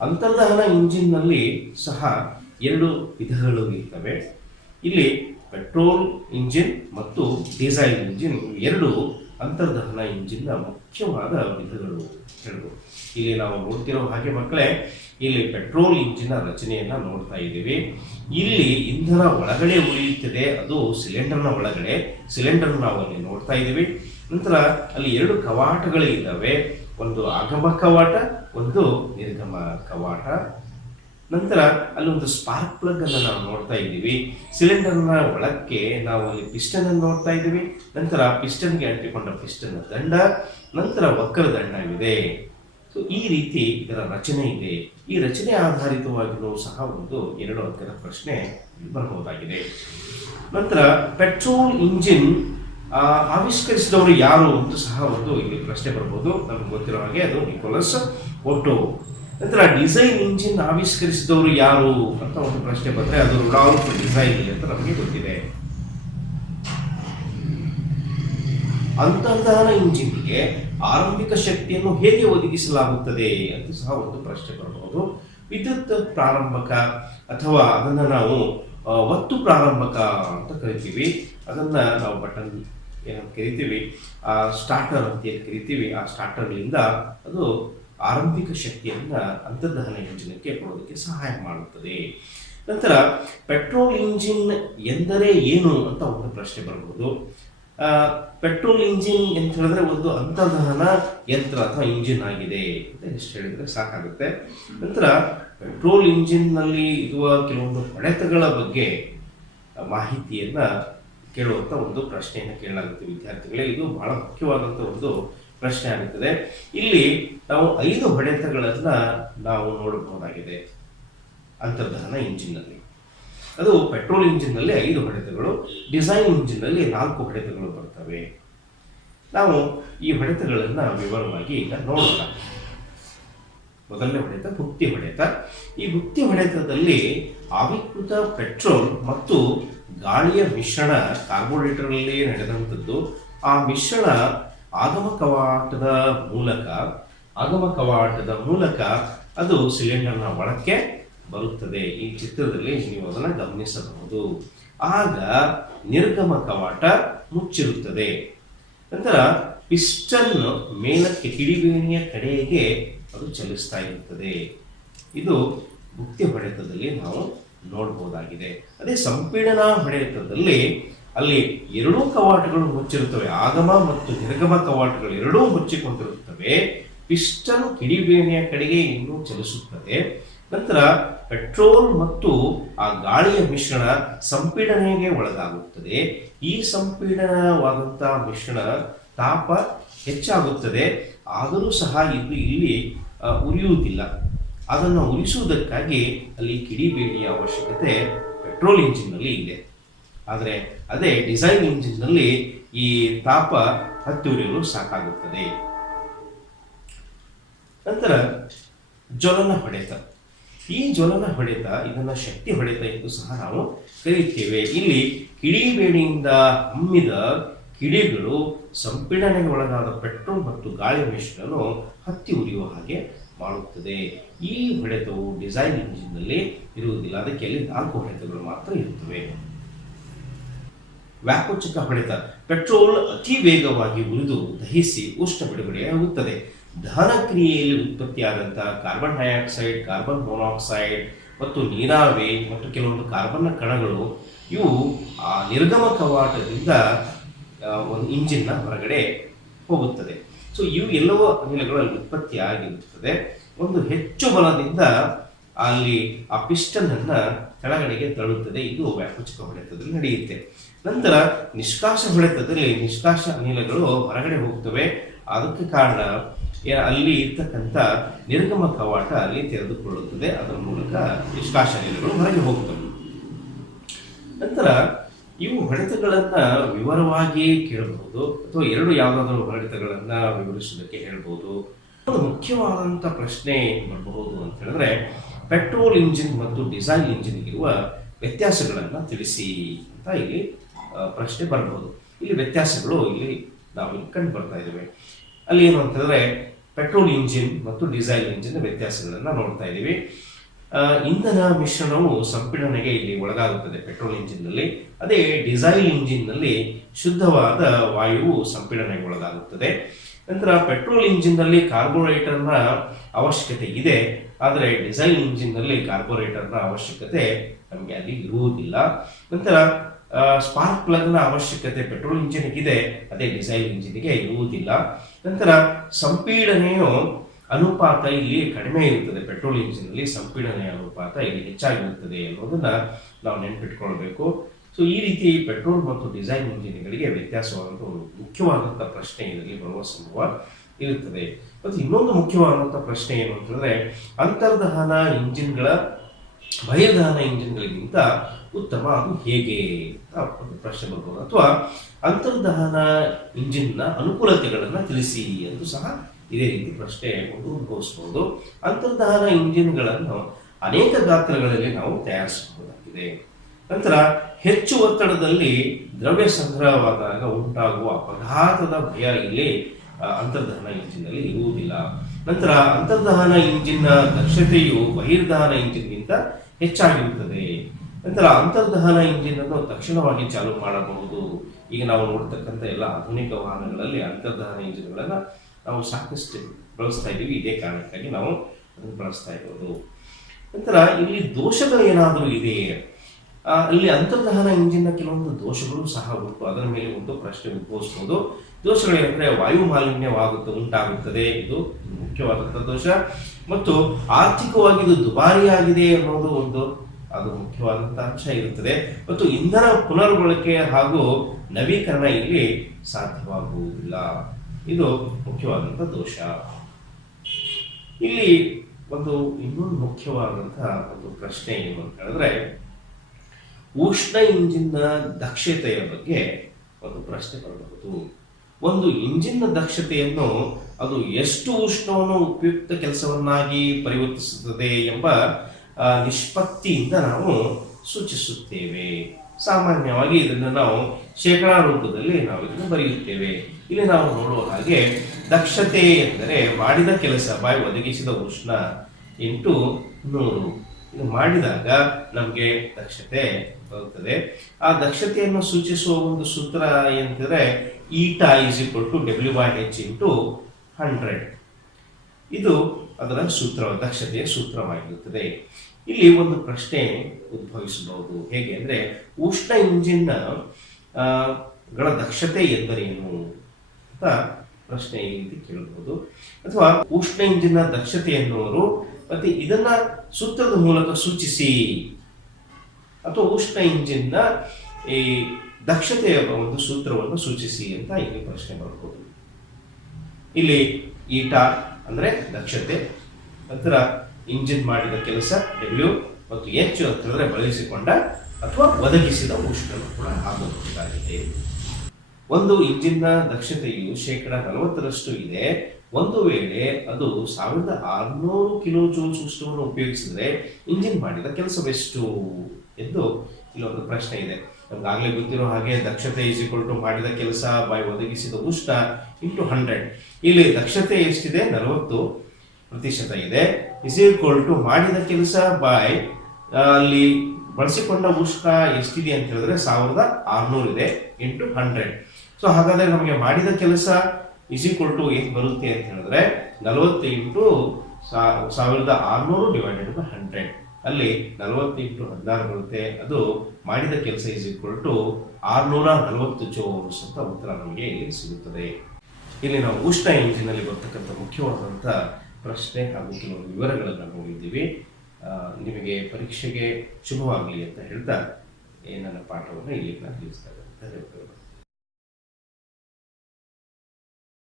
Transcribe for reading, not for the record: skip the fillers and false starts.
ಅಂತರ್ದಹನ ಇಂಜಿನ್ನಲ್ಲಿ ಸಹ ಎರಡು ವಿಧಗಳು ಇರ್ತವೆ. ಇಲ್ಲಿ ಪೆಟ್ರೋಲ್ ಇಂಜಿನ್ ಮತ್ತು ಡೀಸೆಲ್ ಇಂಜಿನ್ ಎರಡು ಅಂತರ್ದಹನ ಇಂಜಿನ್ನ ಮುಖ್ಯವಾದ ವಿಧಗಳು ಹೇಳ್ಬೋದು. ಇಲ್ಲಿ ನಾವು ನೋಡ್ತಿರೋ ಹಾಗೆ ಮಕ್ಕಳೇ, ಇಲ್ಲಿ ಪೆಟ್ರೋಲ್ ಇಂಜಿನ್ ರಚನೆಯನ್ನ ನೋಡ್ತಾ ಇದ್ದೀವಿ. ಇಲ್ಲಿ ಇಂಧನ ಒಳಗಡೆ ಉಳಿಯುತ್ತದೆ, ಅದು ಸಿಲಿಂಡರ್ನ ಒಳಗಡೆ. ಸಿಲಿಂಡರ್ ನಾವು ಅಲ್ಲಿ ನೋಡ್ತಾ ಇದ್ದೀವಿ. ನಂತರ ಅಲ್ಲಿ ಎರಡು ಕವಾಟಗಳು ಇದ್ದಾವೆ, ಒಂದು ಆಗಮ ಕವಾಟ, ಒಂದು ನಿರ್ಗಮ ಕವಾಟ. ನಂತರ ಅಲ್ಲಿ ಒಂದು ಸ್ಪಾರ್ಕ್ ಪ್ಲಗ್ ಅನ್ನು ನಾವು ನೋಡ್ತಾ ಇದ್ದೀವಿ. ಸಿಲಿಂಡರ್ನ ಒಳಕ್ಕೆ ನಾವು ಅಲ್ಲಿ ಪಿಸ್ಟನ್ ಅನ್ನು ನೋಡ್ತಾ ಇದ್ದೀವಿ. ನಂತರ ಪಿಸ್ಟನ್ಗೆ ಅಂಟಿಕೊಂಡ ಪಿಸ್ಟನ್ ದಂಡ, ನಂತರ ವಕ್ರ ದಂಡವಿದೆ. ಸೊ ಈ ರೀತಿ ಇದರ ರಚನೆ ಇದೆ. ಈ ರಚನೆ ಆಧಾರಿತವಾಗಿಯೂ ಸಹ ಒಂದು 2 ಅಂಕದ ಪ್ರಶ್ನೆ ಬರಬಹುದಾಗಿದೆ. ನಂತರ ಪೆಟ್ರೋಲ್ ಇಂಜಿನ್ ಆವಿಷ್ಕರಿಸಿದವರು ಯಾರು ಅಂತ ಸಹ ಒಂದು ಇಲ್ಲಿ ಪ್ರಶ್ನೆ ಬರಬಹುದು. ನಮ್ಗೆ ಗೊತ್ತಿರೋ ಹಾಗೆ ಅದು ನಿಕೋಲಸ್ ಓಟೋ. ನಂತರ ಡಿಸೈಲ್ ಇಂಜಿನ್ ಆವಿಷ್ಕರಿಸಿದವರು ಯಾರು ಅಂತ ಒಂದು ಪ್ರಶ್ನೆ ಬಂದ್ರೆ ಅದು ರುಡಾಲ್ಫ್ ಡಿಸೈಲ್ ಅಂತ ನಮಗೆ ಗೊತ್ತಿದೆ. ಅಂತರ್ದಹನ ಇಂಜಿನ್ಗೆ ಆರಂಭಿಕ ಶಕ್ತಿಯನ್ನು ಹೇಗೆ ಒದಗಿಸಲಾಗುತ್ತದೆ ಅಂತ ಸಹ ಒಂದು ಪ್ರಶ್ನೆ ಬರಬಹುದು. ವಿದ್ಯುತ್ ಪ್ರಾರಂಭಕ ಅಥವಾ ಅದನ್ನ ನಾವು ಒತ್ತು ಪ್ರಾರಂಭಕ ಅಂತ ಕರಿತೀವಿ. ಅದನ್ನ ನಾವು ಬಟನ್ ಏನಂತ ಕರಿತೀವಿ, ಆ ಸ್ಟಾರ್ಟರ್ ಅಂತ ಏನು ಕರಿತೀವಿ, ಆ ಸ್ಟಾರ್ಟರ್ಗಳಿಂದ ಅದು ಆರಂಭಿಕ ಶಕ್ತಿಯನ್ನ ಅಂತರ್ದಹನ ಇಂಜಿನ್ಗೆ ಕೊಡೋದಕ್ಕೆ ಸಹಾಯ ಮಾಡುತ್ತದೆ. ನಂತರ ಪೆಟ್ರೋಲ್ ಇಂಜಿನ್ ಎಂದರೆ ಏನು ಅಂತ ಒಂದು ಪ್ರಶ್ನೆ ಬರಬಹುದು. ಪೆಟ್ರೋಲ್ ಇಂಜಿನ್ ಅಂತ ಹೇಳಿದ್ರೆ ಒಂದು ಅಂತರ್ದಹನ ಯಂತ್ರ ಅಥವಾ ಇಂಜಿನ್ ಆಗಿದೆ ಅಂತ ಎಷ್ಟು ಹೇಳಿದ್ರೆ ಸಾಕಾಗುತ್ತೆ. ನಂತರ ಪೆಟ್ರೋಲ್ ಇಂಜಿನ್ ನಲ್ಲಿ ಇರುವ ಕೆಲವೊಂದು ಹೊಡೆತಗಳ ಬಗ್ಗೆ ಮಾಹಿತಿಯನ್ನ ಕೇಳುವಂತ ಒಂದು ಪ್ರಶ್ನೆಯನ್ನು ಕೇಳಲಾಗುತ್ತೆ ವಿದ್ಯಾರ್ಥಿಗಳೇ. ಇದು ಬಹಳ ಮುಖ್ಯವಾದಂತ ಒಂದು ಪ್ರಶ್ನೆ ಆಗುತ್ತದೆ. ಇಲ್ಲಿ ನಾವು 5 ಹೊಡೆತಗಳನ್ನ ನಾವು ನೋಡಬಹುದಾಗಿದೆ ಅಂತರ್ದಹನ ಇಂಜಿನ್ ನಲ್ಲಿ. ಅದು ಪೆಟ್ರೋಲ್ ಇಂಜಿನ್ ನಲ್ಲಿ 5 ಹೊಡೆತಗಳು, ಡಿಸೈಲ್ ಇಂಜಿನ್ ನಲ್ಲಿ 4 ಹೊಡೆತಗಳು ಬರ್ತವೆ. ನಾವು ಈ ಹೊಡೆತಗಳನ್ನ ವಿವರವಾಗಿ ಈಗ ನೋಡೋಣ. ಮೊದಲನೇ ಹೊಡೆತ ಭುಕ್ತಿ ಹೊಡೆತ. ಈ ಭುಕ್ತಿ ಹೊಡೆತದಲ್ಲಿ ಆವಿಕೃತ ಪೆಟ್ರೋಲ್ ಮತ್ತು ಗಾಳಿಯ ಮಿಶ್ರಣ ಕಾರ್ಬೋರೇಟರ್ನಲ್ಲಿ ನಡೆದಂಥದ್ದು. ಆ ಮಿಶ್ರಣ ಆಗಮ ಕವಾಟದ ಮೂಲಕ ಅದು ಸಿಲಿಂಡರ್ನ ಒಳಕ್ಕೆ ಬರುತ್ತದೆ. ಈ ಚಿತ್ರದಲ್ಲಿ ನೀವು ಅದನ್ನು ಗಮನಿಸಬಹುದು. ಆಗ ನಿರ್ಗಮ ಕವಾಟ ಮುಚ್ಚಿರುತ್ತದೆ. ನಂತರ ಪಿಸ್ಟನ್ ಮೇಲಕ್ಕೆ ಕಿಡಿಬೇಣಿಯ ಕಡೆಗೆ ಅದು ಚಲಿಸ್ತಾ ಇರುತ್ತದೆ. ಇದು ಭುಕ್ತಿ ಹೊಡೆತದಲ್ಲಿ ನಾವು ನೋಡಬಹುದಾಗಿದೆ. ಅದೇ ಸಂಪೀಡನ ಹೊಡೆತದಲ್ಲಿ ಅಲ್ಲಿ 2 ಕವಾಟಗಳು ಮುಚ್ಚಿರುತ್ತವೆ. ಆಗಮ ಮತ್ತು ನಿರ್ಗಮ ಕವಾಟಗಳು ಎರಡೂ ಮುಚ್ಚಿಕೊಂಡಿರುತ್ತವೆ. ಪಿಸ್ಟನ್ ಕಿಡಿಬೇಣಿಯ ಕಡೆಗೆ ಇನ್ನೂ ಚಲಿಸುತ್ತದೆ. ನಂತರ ಪೆಟ್ರೋಲ್ ಮತ್ತು ಆ ಗಾಳಿಯ ಮಿಶ್ರಣ ಸಂಪೀಡನೆಗೆ ಒಳಗಾಗುತ್ತದೆ. ಈ ಸಂಪೀಡನವಾದಂತಹ ಮಿಶ್ರಣ ತಾಪ ಹೆಚ್ಚಾಗುತ್ತದೆ. ಆದರೂ ಸಹ ಇದು ಇಲ್ಲಿ ಉರಿಯುವುದಿಲ್ಲ. ಅದನ್ನು ಉರಿಸುವುದಕ್ಕಾಗಿ ಅಲ್ಲಿ ಕಿಡಿಬೇಣಿಯ ಅವಶ್ಯಕತೆ ಪೆಟ್ರೋಲ್ ಇಂಜಿನ್ ನಲ್ಲಿ ಇದೆ. ಆದರೆ ಅದೇ ಡಿಸೈಲ್ ಇಂಜಿನ್ ನಲ್ಲಿ ಈ ತಾಪ ಹತ್ತಿ ಉರಿಯಲು ಸಾಕಾಗುತ್ತದೆ. ನಂತರ ಜ್ವಲನ ಹೊಡೆತ. ಈ ಜ್ವಲನ ಹೊಡೆತ ಇದನ್ನ ಶಕ್ತಿ ಹೊಡೆತ ಎಂದು ಸಹ ನಾವು ಕರೆಯುತ್ತೇವೆ. ಇಲ್ಲಿ ಕಿಡಿಬೇಣಿಯಿಂದ ಹಮ್ಮಿದ ಕಿಡಿಗಳು ಸಂಪೀಡನೆಗೆ ಒಳಗಾದ ಪೆಟ್ರೋಲ್ ಮತ್ತು ಗಾಳಿ ಮಿಶ್ರಣವನ್ನು ಹತ್ತಿ ಉರಿಯುವ ಹಾಗೆ ಮಾಡುತ್ತದೆ. ಈ ಹೊಡೆತವು ಡಿಸೈಲ್ ಇಂಜಿನ್ ನಲ್ಲಿ ಇರುವುದಿಲ್ಲ. ಅದಕ್ಕೆ ಅಲ್ಲಿ 4 ಹೊಡೆತಗಳು ಮಾತ್ರ ಇರುತ್ತವೆ. ವ್ಯಾಕೋಚಕ ಹೊಡೆತ. ಪೆಟ್ರೋಲ್ ಅತಿ ವೇಗವಾಗಿ ಉರಿದು ದಹಿಸಿ ಉಷ್ಣ ಬಿಡುಗಡೆಯಾಗುತ್ತದೆ. ದಹನ ಕ್ರಿಯೆಯಲ್ಲಿ ಉತ್ಪತ್ತಿಯಾದಂತಹ ಕಾರ್ಬನ್ ಡೈಆಕ್ಸೈಡ್, ಕಾರ್ಬನ್ ಮೊನಾಕ್ಸೈಡ್ ಮತ್ತು ನೀರಾವಿ ಮತ್ತು ಕೆಲವೊಂದು ಕಾರ್ಬನ್ನ ಕಣಗಳು ಇವು ಆ ನಿರ್ಗಮ ಕವಾಟದಿಂದ ಒಂದು ಇಂಜಿನ್ನ ಹೊರಗಡೆ ಹೋಗುತ್ತದೆ. ಸೊ ಇವು ಎಲ್ಲವೂ ಅನಿಲಗಳಲ್ಲಿ ಉತ್ಪತ್ತಿ ಆಗಿರುತ್ತದೆ. ಒಂದು ಹೆಚ್ಚು ಬಲದಿಂದ ಅಲ್ಲಿ ಆ ಪಿಸ್ಟನ್ ಅನ್ನ ಕೆಳಗಡೆಗೆ ತಳ್ಳುತ್ತದೆ. ಇದು ವ್ಯಾಕೋಚಕ ಹೊಡೆತದಲ್ಲಿ ನಡೆಯುತ್ತೆ. ನಂತರ ನಿಷ್ಕಾಸ ಹೊಡೆತದಲ್ಲಿ ನಿಷ್ಕಾಸ ಅನಿಲಗಳು ಹೊರಗಡೆ ಹೋಗ್ತವೆ. ಅದಕ್ಕೆ ಕಾರಣ ಅಲ್ಲಿ ಇರ್ತಕ್ಕಂಥ ನಿರ್ಗಮ ಕವಾಟ ಅಲ್ಲಿ ತೆರೆದುಕೊಳ್ಳುತ್ತದೆ. ಅದರ ಮೂಲಕ ನಿಷ್ಕಾಸ ಅನಿಲಗಳು ಹೊರಗೆ ಹೋಗ್ತವೆ. ನಂತರ ಇವು ಹೊಡೆತಗಳನ್ನ ವಿವರವಾಗಿ ಕೇಳಬಹುದು ಅಥವಾ 2 ಯಾವುದಾದರೂ ಹೊಡೆತಗಳನ್ನ ವಿವರಿಸುವುದಕ್ಕೆ ಹೇಳ್ಬೋದು. ಒಂದು ಮುಖ್ಯವಾದಂಥ ಪ್ರಶ್ನೆ ಬರಬಹುದು ಅಂತ ಹೇಳಿದ್ರೆ, ಪೆಟ್ರೋಲ್ ಇಂಜಿನ್ ಮತ್ತು ಡಿಸೈಲ್ ಇಂಜಿನ್ ಇರುವ ವ್ಯತ್ಯಾಸಗಳನ್ನು ತಿಳಿಸಿ ಅಂತ ಇಲ್ಲಿ ಪ್ರಶ್ನೆ ಬರಬಹುದು. ಇಲ್ಲಿ ವ್ಯತ್ಯಾಸಗಳು ಇಲ್ಲಿ ನಾವು ಕಂಡು ಬರ್ತಾ ಇದ್ದೇವೆ. ಅಲ್ಲಿ ಏನು ಅಂತಂದ್ರೆ ಪೆಟ್ರೋಲ್ ಇಂಜಿನ್ ಮತ್ತು ಡೀಸೆಲ್ ಇಂಜಿನ್ ವ್ಯತ್ಯಾಸಗಳನ್ನು ನೋಡ್ತಾ ಇದ್ದೀವಿ. ಇಂಧನ ಮಿಶ್ರಣವು ಸಂಪೀಡನೆಗೆ ಇಲ್ಲಿ ಒಳಗಾಗುತ್ತದೆ ಪೆಟ್ರೋಲ್ ಇಂಜಿನ್ ನಲ್ಲಿ. ಅದೇ ಡೀಸೆಲ್ ಇಂಜಿನ್ ನಲ್ಲಿ ಶುದ್ಧವಾದ ವಾಯುವು ಸಂಪೀಡನೆಗೆ ಒಳಗಾಗುತ್ತದೆ. ನಂತರ ಪೆಟ್ರೋಲ್ ಇಂಜಿನ್ ನಲ್ಲಿ ಕಾರ್ಬೋರೇಟರ್ನ ಅವಶ್ಯಕತೆ ಇದೆ, ಆದರೆ ಡೀಸೆಲ್ ಇಂಜಿನ್ ನಲ್ಲಿ ಕಾರ್ಬೋರೇಟರ್ನ ಅವಶ್ಯಕತೆ ನಮಗೆ ಅಲ್ಲಿ ಇರುವುದಿಲ್ಲ. ನಂತರ ಸ್ಪಾರ್ಕ್ ಪ್ಲಗ್ನ ಅವಶ್ಯಕತೆ ಪೆಟ್ರೋಲ್ ಇಂಜಿನ್ಗೆ ಇದೆ, ಅದೇ ಡೀಸೆಲ್ ಇಂಜಿನ್ಗೆ ಇರುವುದಿಲ್ಲ. ನಂತರ ಸಂಪೀಡನೆಯ ಅನುಪಾತ ಇಲ್ಲಿ ಕಡಿಮೆ ಇರುತ್ತದೆ, ಪೆಟ್ರೋಲ್ ಇಂಜಿನ್ ನಲ್ಲಿ ಸಂಪೀಡನೆಯ ಅನುಪಾತ ಇಲ್ಲಿ ಹೆಚ್ಚಾಗಿರುತ್ತದೆ ಅನ್ನೋದನ್ನ ನಾವು ನೆನಪಿಟ್ಕೊಳ್ಬೇಕು. ಸೊ ಈ ರೀತಿ ಪೆಟ್ರೋಲ್ ಮತ್ತು ಡೀಸೆಲ್ ಇಂಜಿನ್ಗಳಿಗೆ ವ್ಯತ್ಯಾಸವಾದಂತಹ ಒಂದು ಮುಖ್ಯವಾದಂತಹ ಪ್ರಶ್ನೆ ಇದರಲ್ಲಿ ಬರುವ ಸಂಭವ ಇರುತ್ತದೆ. ಮತ್ತು ಇನ್ನೊಂದು ಮುಖ್ಯವಾದಂತಹ ಪ್ರಶ್ನೆ ಏನು ಅಂತಂದ್ರೆ, ಅಂತರ್ದಹನ ಇಂಜಿನ್ಗಳ ಬಹಿರ್ದಹನ ಇಂಜಿನ್ಗಳಿಗಿಂತ ಉತ್ತಮ ಅದು ಹೇಗೆ ಅಂತ ಒಂದು ಪ್ರಶ್ನೆ ಬರ್ಬೋದು. ಅಥವಾ ಅಂತರ್ದಹನ ಇಂಜಿನ್ನ ಅನುಕೂಲತೆಗಳನ್ನು ತಿಳಿಸಿ ಎಂದು ಸಹ ಇದೇ ರೀತಿ ಪ್ರಶ್ನೆ ಉದ್ಭವಿಸಬಹುದು. ಅಂತರ್ದಹನ ಇಂಜಿನ್ಗಳನ್ನು ಅನೇಕ ಗಾತ್ರಗಳಲ್ಲಿ ನಾವು ತಯಾರಿಸಬಹುದಾಗಿದೆ. ನಂತರ ಹೆಚ್ಚು ಒತ್ತಡದಲ್ಲಿ ದ್ರವ್ಯ ಸಂಗ್ರಹವಾದಾಗ ಉಂಟಾಗುವ ಅಪಘಾತದ ಭಯ ಇಲ್ಲಿ ಅಂತರ್ದಹನ ಇಂಜಿನ್ ನಲ್ಲಿ ಇರುವುದಿಲ್ಲ. ನಂತರ ಅಂತರ್ದಹನ ಇಂಜಿನ್ನ ದಕ್ಷತೆಯು ಬಹಿರ್ದಹನ ಇಂಜಿನ್ಗಿಂತ ಹೆಚ್ಚಾಗಿರುತ್ತದೆ. ನಂತರ ಅಂತರ್ದಹನ ಇಂಜಿನ್ ಅನ್ನು ತಕ್ಷಣವಾಗಿ ಚಾಲೂ ಮಾಡಬಹುದು. ಈಗ ನಾವು ನೋಡ್ತಕ್ಕಂಥ ಎಲ್ಲ ಆಧುನಿಕ ವಾಹನಗಳಲ್ಲಿ ಅಂತರ್ದಹನ ಇಂಜಿನ್ಗಳನ್ನ ನಾವು ಸಾಕಷ್ಟು ಬಳಸ್ತಾ ಇದ್ದೀವಿ. ಇದೇ ಕಾರಣಕ್ಕಾಗಿ ನಾವು ಅದನ್ನು ಬಳಸ್ತಾ ಇರೋದು. ನಂತರ ಇಲ್ಲಿ ದೋಷಗಳು ಏನಾದರೂ ಇದೆಯೇ? ಅಲ್ಲಿ ಅಂತರ್ದಹನ ಇಂಜಿನ್ನ ಕೆಲವೊಂದು ದೋಷಗಳು ಸಹ ಉಂಟು. ಅದರ ಮೇಲೆ ಒಂದು ಪ್ರಶ್ನೆ ಉದ್ಭವಿಸಬಹುದು. ದೋಷಗಳೇನೆಂದರೆ ವಾಯು ಉಂಟಾಗುತ್ತದೆ, ಇದು ಮುಖ್ಯವಾದಂತಹ ದೋಷ. ಮತ್ತು ಆರ್ಥಿಕವಾಗಿ ಇದು ದುಬಾರಿಯಾಗಿದೆ ಅನ್ನೋದು ಒಂದು ಅದು ಮುಖ್ಯವಾದಂತಹ ಅಂಶ ಇರುತ್ತದೆ. ಮತ್ತು ಇಂಧನ ಪುನರ್ಬಳಕೆ ಹಾಗೂ ನವೀಕರಣ ಇಲ್ಲಿ ಸಾಧ್ಯವಾಗುವುದಿಲ್ಲ, ಇದು ಮುಖ್ಯವಾದಂತಹ ದೋಷ. ಇಲ್ಲಿ ಒಂದು ಇನ್ನೊಂದು ಮುಖ್ಯವಾದಂತಹ ಒಂದು ಪ್ರಶ್ನೆ ಏನು ಅಂತ ಹೇಳಿದ್ರೆ, ಉಷ್ಣ ಇಂಜಿನ್ನ ದಕ್ಷತೆಯ ಬಗ್ಗೆ ಒಂದು ಪ್ರಶ್ನೆ ಬರಬಹುದು. ಒಂದು ಇಂಜಿನ್ನ ದಕ್ಷತೆಯನ್ನು ಅದು ಎಷ್ಟು ಉಷ್ಣವನ್ನು ಉಪಯುಕ್ತ ಕೆಲಸವನ್ನಾಗಿ ಪರಿವರ್ತಿಸುತ್ತದೆ ಎಂಬ ನಿಷ್ಪತ್ತಿಯಿಂದ ನಾವು ಸೂಚಿಸುತ್ತೇವೆ. ಸಾಮಾನ್ಯವಾಗಿ ಇದನ್ನು ನಾವು ಶೇಕಡಾ ರೂಪದಲ್ಲಿ ನಾವು ಇದನ್ನು ಬರೆಯುತ್ತೇವೆ. ಇಲ್ಲಿ ನಾವು ನೋಡುವ ಹಾಗೆ ದಕ್ಷತೆ ಎಂದರೆ ಮಾಡಿದ ಕೆಲಸ ಬೈ ಒದಗಿಸಿದ ಉಷ್ಣ ಇಂಟು 100. ಇದು ಮಾಡಿದಾಗ ನಮಗೆ ದಕ್ಷತೆ ಬರುತ್ತದೆ. ಆ ದಕ್ಷತೆಯನ್ನು ಸೂಚಿಸುವ ಒಂದು ಸೂತ್ರ ಏನಂತಂದ್ರೆ ಈಟಾ W/H ಇಂಟು 100. ಇದು ಅದರ ಸೂತ್ರ, ದಕ್ಷತೆಯ ಸೂತ್ರವಾಗಿರುತ್ತದೆ. ಇಲ್ಲಿ ಒಂದು ಪ್ರಶ್ನೆ ಉದ್ಭವಿಸಬಹುದು. ಹೇಗೆ ಅಂದ್ರೆ, ಉಷ್ಣ ಇಂಜಿನ್ನ ಗಳ ದಕ್ಷತೆ ಎಂದರೇನು ಅಂತ ಪ್ರಶ್ನೆ ಈ ರೀತಿ ಕೇಳಬಹುದು. ಅಥವಾ ಉಷ್ಣ ಇಂಜಿನ್ನ ದಕ್ಷತೆ ಎನ್ನುವರು ಮತ್ತೆ ಇದನ್ನ ಸೂತ್ರದ ಮೂಲಕ ಸೂಚಿಸಿ, ಅಥವಾ ಉಷ್ಣ ಇಂಜಿನ್ನ ಈ ದಕ್ಷತೆಯ ಒಂದು ಸೂತ್ರವನ್ನು ಸೂಚಿಸಿ ಅಂತ ಇಲ್ಲಿ ಪ್ರಶ್ನೆ ಬರಬಹುದು. ಇಲ್ಲಿ ಈಟಾ ಅಂದ್ರೆ ದಕ್ಷತೆ, ನಂತರ ಇಂಜಿನ್ ಮಾಡಿದ ಕೆಲಸ W ಮತ್ತು H ಅಂತ ಹೇಳಿದ್ರೆ ಬಳಸಿಕೊಂಡ ಅಥವಾ ಒದಗಿಸಿದ ಉಷ್ಣ ಕೂಡ ಆಗಬಹುದಾಗಿದೆ. ಒಂದು ಇಂಜಿನ್ನ ದಕ್ಷತೆಯು ಶೇಕಡ 40ರಷ್ಟು ಇದೆ. ಒಂದು ವೇಳೆ ಅದು 1600 ಕಿಲೋ ಜೂಲ್ಸ್ ಉಷ್ಣವನ್ನು ಉಪಯೋಗಿಸಿದ್ರೆ ಇಂಜಿನ್ ಮಾಡಿದ ಕೆಲಸವೆಷ್ಟು ಎಂದು ಇಲ್ಲೊಂದು ಪ್ರಶ್ನೆ ಇದೆ. ನಮ್ಗಾಗಲೇ ಗೊತ್ತಿರೋ ಹಾಗೆ ದಕ್ಷತೆ ಮಾಡಿದ ಕೆಲಸ ಬೈ ಒದಗಿಸಿದ ಉಷ್ಣ ಇಂಟು 100. ಇಲ್ಲಿ ದಕ್ಷತೆ ಎಷ್ಟಿದೆ? 40% ಇದೆ. ಮಾಡಿದ ಕೆಲಸ ಬೈ ಅಲ್ಲಿ ಬಳಸಿಕೊಂಡ ಉಷ್ಣ ಎಷ್ಟಿದೆ ಅಂತ ಹೇಳಿದ್ರೆ 1600 ಇದೆ ಇಂಟು 100. ಸೊ ಹಾಗಾದ್ರೆ ನಮಗೆ ಮಾಡಿದ ಕೆಲಸ ಏನ್ ಬರುತ್ತೆ ಅಂತ ಹೇಳಿದ್ರೆ 40 ಇಂಟು 1600 ಡಿವೈಡೆಡ್ ಬೈ 100. ಅಲ್ಲಿ 40 ಇಂಟು 16 ಬರುತ್ತೆ. ಅದು ಮಾಡಿದ ಕೆಲಸ 640 ಜೌಲ್ಸ್ ಅಂತ ಉತ್ತರ ನಮಗೆ ಇಲ್ಲಿ ಸಿಗುತ್ತದೆ. ಇಲ್ಲಿ ನಾವು ಉಷ್ಣ ಇಂಜಿನ್ ಅಲ್ಲಿ ಬರ್ತಕ್ಕಂಥ ಮುಖ್ಯವಾದಂಥ ಪ್ರಶ್ನೆ ಹಾಗೂ ಕೆಲವು ವಿವರಗಳನ್ನು ನೋಡಿದ್ದೀವಿ. ನಿಮಗೆ ಪರೀಕ್ಷೆಗೆ ಶುಭವಾಗಲಿ ಅಂತ ಹೇಳ್ತಾ ನನ್ನ ಪಾಠವನ್ನು ಇಲ್ಲಿ ನಾನು ತಿಳಿಸ್ತಾ ಇದ್ದೇನೆ. ಧನ್ಯವಾದಗಳು.